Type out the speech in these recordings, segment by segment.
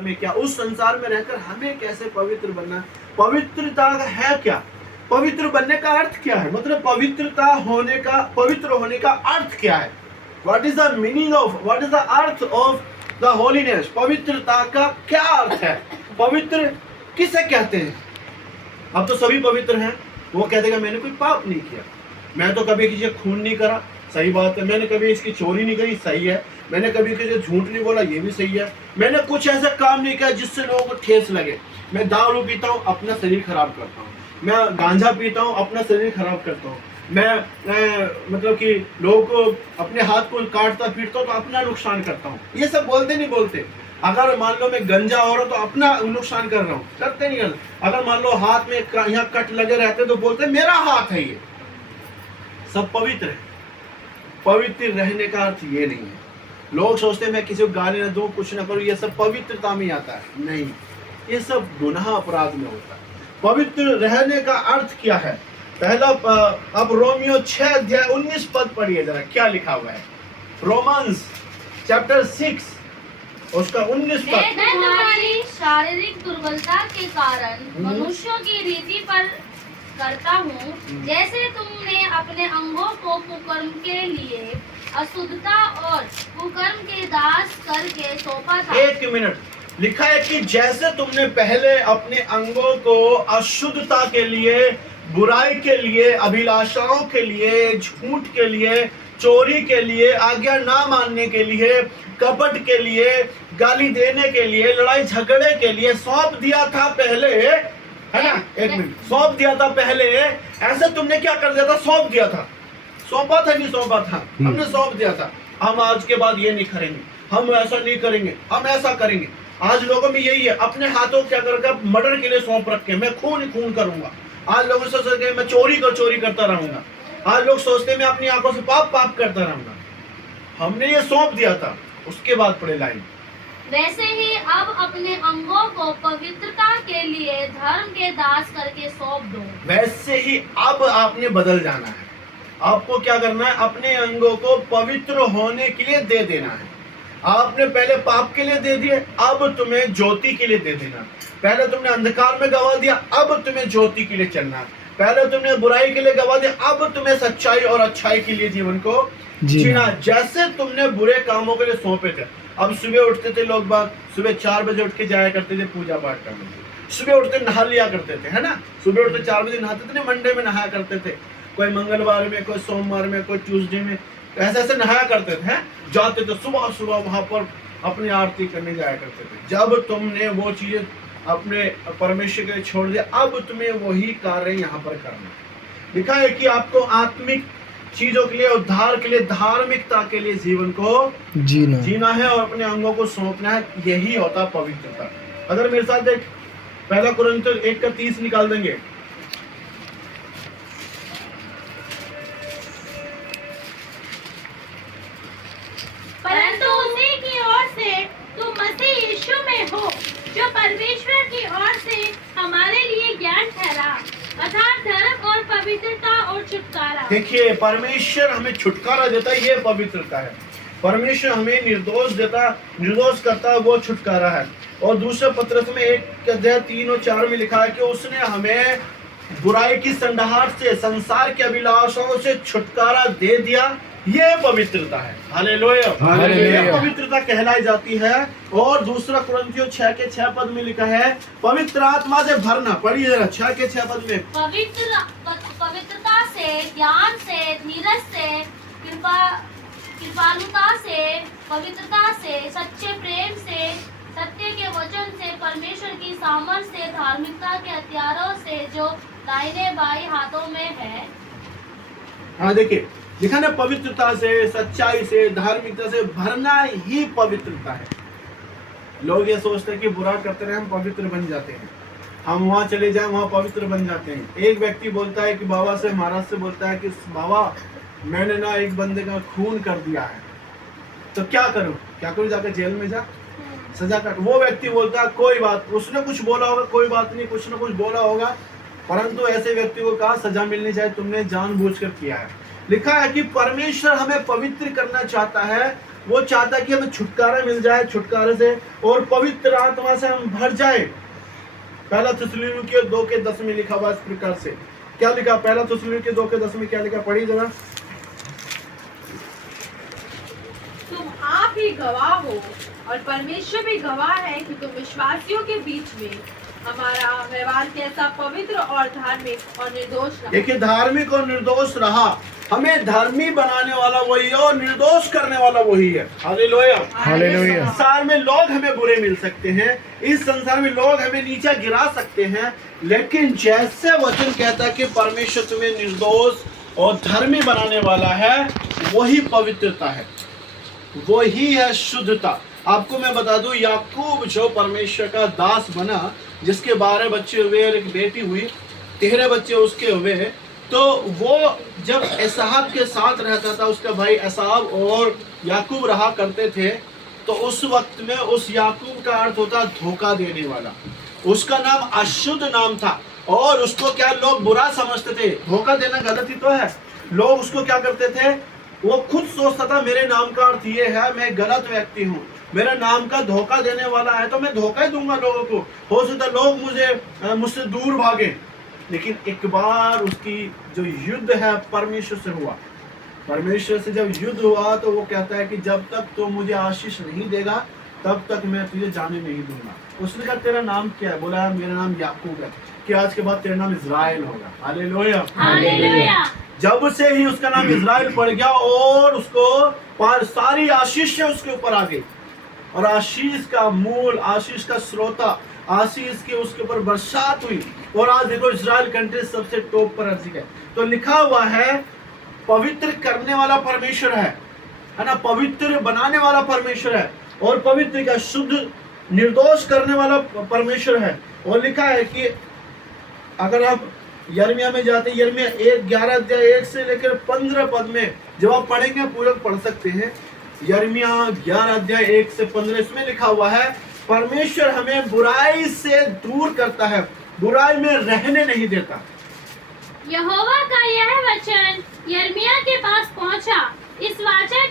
में क्या, उस संसार में रहकर हमें कैसे पवित्र बनना, पवित्रता है क्या, पवित्र बनने का अर्थ क्या है, मतलब पवित्र होने का अर्थ क्या है, what is the meaning of, what is the earth of the holiness, पवित्रता का क्या अर्थ है, पवित्र किसे कहते हैं। अब तो सभी पवित्र हैं, वो कहते हैं मैंने कोई पाप नहीं किया, मैं तो कभी किसी खून नहीं करा, सही बात है, मैंने कभी इसकी चोरी नहीं करी, सही है, मैंने कभी किसी झूठ नहीं बोला, ये भी सही है, मैंने कुछ ऐसा काम नहीं किया जिससे लोगों को ठेस लगे, मैं दारू पीता हूँ अपना शरीर खराब करता हूँ, मैं गांजा पीता हूँ अपना शरीर खराब करता हूँ, मैं मतलब कि लोगों को अपने हाथ को काटता पीटता हूँ तो अपना नुकसान करता हूँ, ये सब बोलते नहीं बोलते। अगर मान लो मैं गंजा हो रहा हूँ तो अपना नुकसान कर रहा हूँ, करते नहीं करते। अगर मान लो हाथ में यहाँ कट लगे रहते तो बोलते मेरा हाथ है, ये सब पवित्र है। पवित्र रहने का अर्थ ये नहीं है, लोग सोचते हैं मैं किसी को गाली ना दूं, कुछ ना करूं, ये सब पवित्रता में आता है, नहीं, ये सब गुनाह अपराध में होता है। पवित्र रहने का अर्थ क्या है, पहला अब रोमियो 6 अध्याय 19 पद पढ़िए जरा, क्या लिखा हुआ है, रोमन्स चैप्टर 6 उसका 19 पद। मैं तुम्हारी शारीरिक दुर्बलता के कारण मनुष्यों की रीति पर करता हूँ, जैसे तुमने अपने अंगों को कुकर्म के लिए अशुद्धता और कुकर्म के दास करके सौंपा था। एक मिनट, लिखा है कि जैसे तुमने पहले अपने अंगों को अशुद्धता के लिए, बुराई के लिए, अभिलाषाओं के लिए, झूठ के लिए, चोरी के लिए, आज्ञा ना मानने के लिए, कपट के लिए, गाली देने के लिए, लड़ाई झगड़े के लिए सौंप दिया था पहले, है ना, एक मिनट, सौंप दिया था पहले, ऐसे तुमने क्या कर दिया था, सौंप दिया था, सौंपा था नहीं सौंपा था, हमने सौंप दिया था, हम आज के बाद ये नहीं करेंगे, हम ऐसा नहीं करेंगे, हम ऐसा करेंगे। आज लोगों में यही है, अपने हाथों क्या करके मर्डर के लिए सौंप रखे, मैं खून ही खून करूंगा। आज लोगों से सोचते मैं चोरी करता रहूंगा, आज लोग सोचते मैं अपनी आंखों से पाप करता रहूंगा। हमने ये सौंप दिया था, उसके बाद पढ़े लाइन, वैसे ही अब अपने अंगों को पवित्रता के लिए धर्म के दास करके सौंप दो। वैसे ही अब आपने बदल जाना है, आपको क्या करना है, अपने अंगों को पवित्र होने के लिए दे देना है। आपने पहले पाप के लिए दे दिए, अब तुम्हें ज्योति के लिए दे देना। पहले तुमने अंधकार में गवा दिया, अब तुम्हें ज्योति के लिए चलना। पहले तुमने बुराई के लिए गवा दिया, अब तुम्हें सच्चाई और अच्छाई के लिए जीवन को जीना। जैसे तुमने बुरे कामों के लिए सौंपे थे, अब सुबह उठते थे लोग बाग, सुबह 4 बजे उठ के जाया करते थे पूजा पाठ करने, सुबह उठते नहा लिया करते थे, है ना, सुबह उठते 4 बजे नहाते थे, मंडे में नहाया करते थे, कोई मंगलवार में, कोई सोमवार में, कोई ट्यूसडे में, ऐसे नहाया करते थे, जाते थे सुबह सुबह वहां पर अपनी आरती करने जाया करते थे। जब तुमने वो चीजें अपने परमेश्वर के लिए छोड़ दिया, अब तुम्हें वही कार्य यहाँ पर करना। लिखा है कि आपको आत्मिक चीजों के लिए, उद्धार के लिए, धार्मिकता के लिए जीवन को जीना है और अपने अंगों को सौंपना है, यही होता पवित्रता। अगर मेरे साथ देख, पहला कुरिन्थियों 1:30 निकाल देंगे, परंतु उसी की ओर से तुम मसीह यीशु में हो, जो परमेश्वर की ओर से हमारे लिए ज्ञान ठहरा, अर्थात धर्म और पवित्रता और छुटकारा। देखिए, परमेश्वर हमें छुटकारा देता है, ये पवित्रता है। परमेश्वर हमें निर्दोष करता है, वो छुटकारा है। और दूसरे पत्रस में 1:3 और 4 में लिखा है कि उसने हमें बुराई की संडाहट से, संसार के अभिलाषाओं से छुटकारा दे दिया, ये पवित्रता है। हालेलुया, पवित्रता कहलाई जाती है। और दूसरा कुरिन्थियों 6:6 पद में लिखा है, पवित्र आत्मा से भरना। पढ़िए जरा 6:6 पद में, पवित्रता से, ज्ञान से, धीरज से, कृपालुता से, पवित्रता से, सच्चे प्रेम से, सत्य के वचन से, परमेश्वर की सामर्थ से, धार्मिकता के हथियारों से जो दाहिने बाएं हाथों में है। हाँ, देखिए लिखा ना, पवित्रता से, सच्चाई से, धार्मिकता से भरना ही पवित्रता है। लोग ये सोचते हैं कि बुरा करते रहे हम पवित्र बन जाते हैं, हम वहाँ चले जाएं वहाँ पवित्र बन जाते हैं। एक व्यक्ति बोलता है कि बाबा से, महाराज से बोलता है कि बाबा मैंने ना एक बंदे का खून कर दिया है, तो क्या करूं, जाकर जेल में जा, सजा काट। वो व्यक्ति बोलता है कोई बात, उसने कुछ बोला होगा, कोई बात नहीं, कुछ ना कुछ बोला होगा, परंतु ऐसे व्यक्ति को कहा सजा मिलनी चाहिए, तुमने जानबूझकर किया है। लिखा है कि परमेश्वर हमें पवित्र करना चाहता है, वो चाहता है कि हमें छुटकारा मिल जाए, छुटकारे से और पवित्र आत्मा से हम भर जाए। पहला थिस्सलुनीकियों 2:10 में लिखा हुआ इस प्रकार से, क्या लिखा? पहला थिस्सलुनीकियों 2:10 में क्या लिखा? पढ़िए जरा। तुम आप ही गवाह हो और परमेश्वर भी गवाह है कि तुम विश्वासियों के बीच में हमारा व्यवहार कैसा पवित्र और धार्मिक और निर्दोष रहा। देखिए, धार्मिक और निर्दोष रहा। हमें धर्मी बनाने वाला वही है और निर्दोष करने वाला वही है। हालेलुया। हालेलुया। इस संसार में लोग हमें बुरे मिल सकते हैं, इस संसार में लोग हमें नीचा गिरा सकते हैं, लेकिन जैसे वचन कहता है कि परमेश्वर तुम्हें निर्दोष और धर्मी बनाने वाला है, वही पवित्रता है, वही है शुद्धता। आपको मैं बता दूं, याकूब जो परमेश्वर का दास बना, जिसके 12 बच्चे हुए और एक बेटी हुई, 13 बच्चे उसके हुए, तो वो जब एसाव के साथ रहता था, उसका भाई एसाव और याकूब रहा करते थे, तो उस वक्त में उस याकूब का अर्थ होता धोखा देने वाला। उसका नाम अशुद्ध नाम था और उसको क्या लोग बुरा समझते थे। धोखा देना गलत ही तो है। लोग उसको क्या करते थे, वो खुद सोचता था मेरे नाम का अर्थ ये है, मैं गलत व्यक्ति हूँ, मेरा नाम का धोखा देने वाला है, तो मैं धोखा ही दूंगा लोगों को, हो सकता लोग मुझसे दूर भागे। लेकिन एक बार उसकी जो युद्ध है परमेश्वर से हुआ, परमेश्वर से जब युद्ध हुआ, तो वो कहता है कि जब तक तो मुझे आशीष नहीं देगा, तब तक मैं तुझे जाने नहीं दूंगा। उसने कहा तेरा नाम क्या है? बोला मेरा नाम याकूब है, कि आज के बाद तेरा नाम इज़राइल होगा। हालेलुया। हालेलुया। जब से ही उसका नाम इज़राइल पड़ गया और उसको सारी आशीष उसके ऊपर आ गई, और आशीष का मूल, आशीष का स्रोता, आशीष की उसके ऊपर बरसात हुई, और आज देखो इज़राइल कंट्री सबसे टॉप पर अर्जिक है। तो लिखा हुआ है पवित्र करने वाला परमेश्वर है ना, पवित्र बनाने वाला परमेश्वर है, और पवित्र का शुद्ध निर्दोष करने वाला परमेश्वर है। और लिखा है कि अगर आप यिर्मयाह में जाते, यिर्मयाह 11 से लेकर 15 पद में जब आप पढ़ेंगे, पूरा पढ़ सकते हैं, यिर्मयाह 11 से 15, इसमें लिखा हुआ है परमेश्वर हमें बुराई से दूर करता है, बुराई में रहने नहीं देता। यहोवा का यह वचन यिर्मयाह के पास पहुंचा, इस वाचा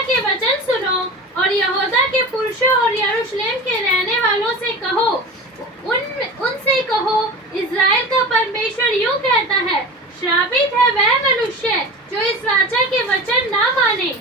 के वचन सुनो और यहूदा के पुरुषों और यरूशलेम के रहने वालों से कहो, उनसे कहो, इज़राइल का परमेश्वर यूं कहता है, श्रापित है वह मनुष्य जो इस वाचा के वचन ना माने,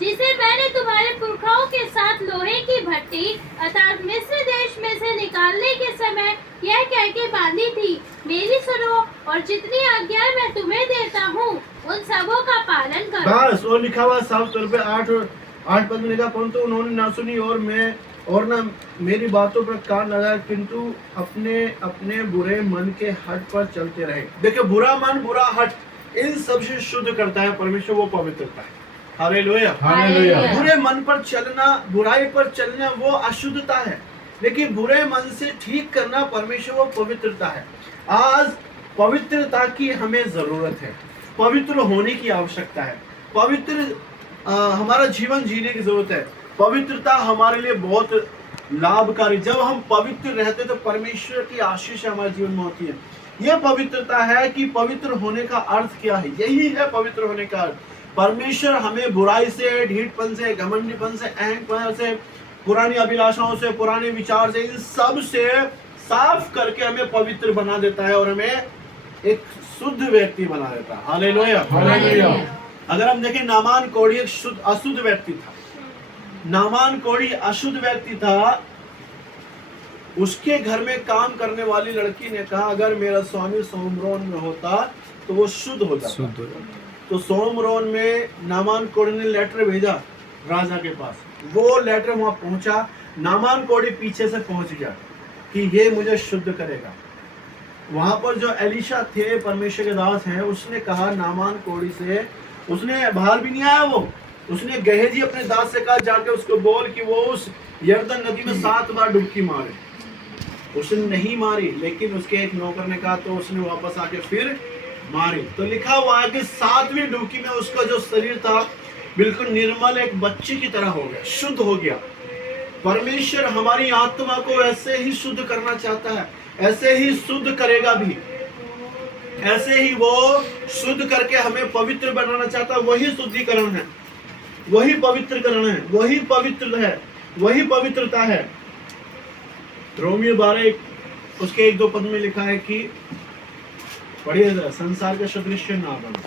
जिसे मैंने तुम्हारे पुरखाओं के साथ लोहे की भट्टी अर्थात मिस्र देश में से निकालने के समय यह कह के बांधी थी, मेरी सुनो और जितनी आज्ञाएं मैं तुम्हें देता हूँ उन सबों का पालन करो। बस वो लिखा हुआ साफ तौर पे 8 पद में लिखा, परंतु उन्होंने ना सुनी और ना मेरी बातों पर कान लगाया, किंतु अपने अपने बुरे मन के हट पर चलते रहे। देखिए, बुरा मन, बुरा हट, इन सब से शुद्ध करता है परमेश्वर, वो पवित्रता है। हालेलुया। हालेलुया। बुरे मन पर चलना, बुराई पर चलना, वो अशुद्धता है, लेकिन बुरे मन से ठीक करना परमेश्वर, वो पवित्रता है। आज पवित्रता की हमें जरूरत है, पवित्र होने की आवश्यकता है, पवित्र हमारा जीवन जीने की जरूरत है। पवित्रता हमारे लिए बहुत लाभकारी, जब हम पवित्र रहते तो परमेश्वर की आशीष हमारे जीवन में होती है। यह पवित्रता है कि पवित्र होने का अर्थ क्या है, यही है पवित्र होने का अर्थ। परमेश्वर हमें बुराई से, ढीठपन से, घमंडीपन से, अहंकार से, पुरानी अभिलाषाओं से, पुराने विचार से, इन सब से साफ करके हमें पवित्र बना देता है और हमें एक शुद्ध व्यक्ति बना देता है। हालेलुया। हालेलुया। अगर हम देखें, नामान कोढ़ी एक अशुद्ध व्यक्ति था। नामान कोढ़ी अशुद्ध व्यक्ति था। उसके घर में काम करने वाली लड़की ने कहा, अगर मेरा स्वामी सोमरोन में होता तो वो शुद्ध हो जाता। तो सोमरोन में नामान कोढ़ी ने लेटर भेजा राजा के पास। वो लेटर वहां पहुंचा, नामान कोढ़ी पीछे से पहुंच गया कि ये मुझे शुद्ध करेगा। वहां पर जो एलिशा थे, परमेश्वर के दास हैं, उसने कहा नामान कोढ़ी से, उसने बाहर भी नहीं आया, वो उसने गेहजी अपने दास से कहा, जाके उसको बोल कि वो उस यरदन नदी में 7 बार डुबकी मारे। उसने नहीं मारी, लेकिन उसके एक नौकर ने कहा तो उसने वापस आके फिर मारी। तो लिखा हुआ है कि 7वीं डुबकी में उसका जो शरीर था बिल्कुल निर्मल, एक बच्चे की तरह हो गया, शुद्ध हो गया। परमेश्वर हमारी आत्मा को ऐसे ही शुद्ध करना चाहता है, ऐसे ही शुद्ध करेगा भी, ऐसे ही वो शुद्ध करके हमें पवित्र बनाना चाहता है। वही शुद्धिकरण है। वही पवित्रकरण है, वही पवित्र है, वही पवित्रता है। रोमियो 12 उसके 1-2 पद में लिखा है कि पढ़िए, संसार का सदृश्य ना बनो।